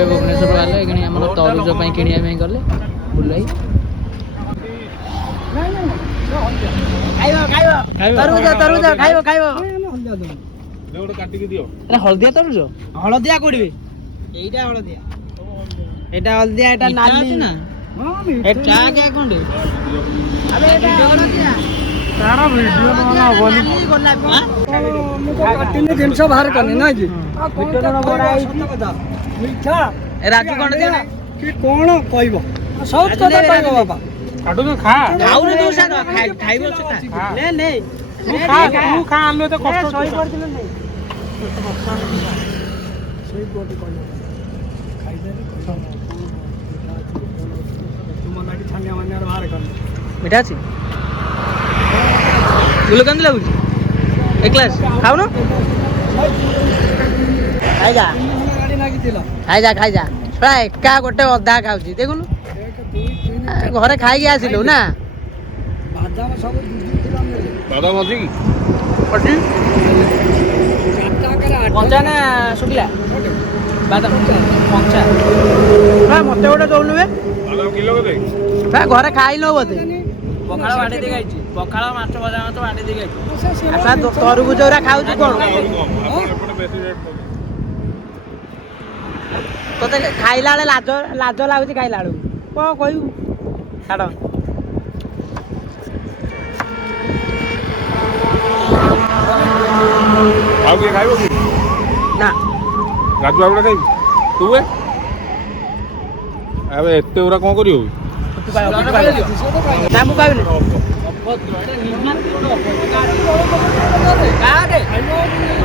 ଏବେ ଭୁବନେଶ୍ୱର ଗଲେ କିଣି ଆମର ତରୁଜ ପାଇଁ କିଣିବା ପାଇଁ ଗଲେ ବୁଲାଇ ହଳଦିଆ ତରୁଜ ହଳଦିଆ କୋଉଠି ଏଇଟା ହଳଦିଆ ଏଇଟା ହଳଦିଆ ଏଇଟା ନାଲି ନା ଏଟା କେ କୋଣ୍ଡେ ଆବେ ଏଟା ହଳଦିଆ ତାର ଭିଡିଓ ନହେଲେ ହବନି ମୁଁ ତ କାଟିନି ଜିନିଷ ବାହାର କରିନି ନା କି ଭିଡିଓ ବଡ ହେଇଛି ମିଠା ରାଜୁ କଣ ଦିଅ କି କଣ କହିବ ସବୁ କଥା କହିବ ବାପା କାଟୁ ତୁ ଖା ଖାଉନି ତୁ ସାର ଖାଇବ ସେଟା ନେ ନେ ତୁ ଖା ଆଲୁ ଏତେ କଷ୍ଟ ଶୋଇ ପଡିଥିଲେ ନେ ଶୋଇ ପଡି କହିବ ଖାଇଦେଲି ତୁମ ଲାଗି ଛାନିଆ ମାନିଆ ବାହାର କରିନି ମିଠା ଅଛି ଗୁଲ କେମିତି ଲାଗୁଛି ଏକ୍ଲାସ ଖାଉନ ଖାଇଯା ଗାଡି ଲାଗିଥିଲା ଖାଇଯା ଖାଇଯା ଶଳା ଏକା ଗୋଟେ ଅଧା ଖାଉଛି ଦେଖୁନୁ ଘରେ ଖାଇକି ଆସିଲୁ ନା ବାଦାମ ସବୁ ବାଦାମ ଅଛି କି ଅଛି କଞ୍ଚା ନା ଶୁଖିଲା ବାଦାମ କଞ୍ଚା ମତେ ଗୋଟେ ଦଉନୁ ବେ ବାଦାମ କିଲୋ କେତେ ଘରେ ଖାଇଲ ବୋଧେ ପଖାଳ ବାଟି ଦେଇକି ଆଇଛି ପଖାଳ ମାଛ ଭଜା ମାଛ ବାଟି ଦେଇକି ଆଇଛି ତରଭୁଜ ଗୁରା ଖାଉଛୁ କଣ ତତେ ଖାଇଲା ବେଳେ ଲାଜ ଲାଗୁଛି ଖାଇଲା ବେଳକୁ କଣ କହିବୁ ଛାଡ଼ ଆଉ କିଏ ଖାଇବ କି ନା ରାଜୁ ବାବୁଟା ଖାଇବି ତୁ ଏବେ ଏତେ ଗୁରା କଣ କରିବ ନା ମୁଁ ଖାଇବିନି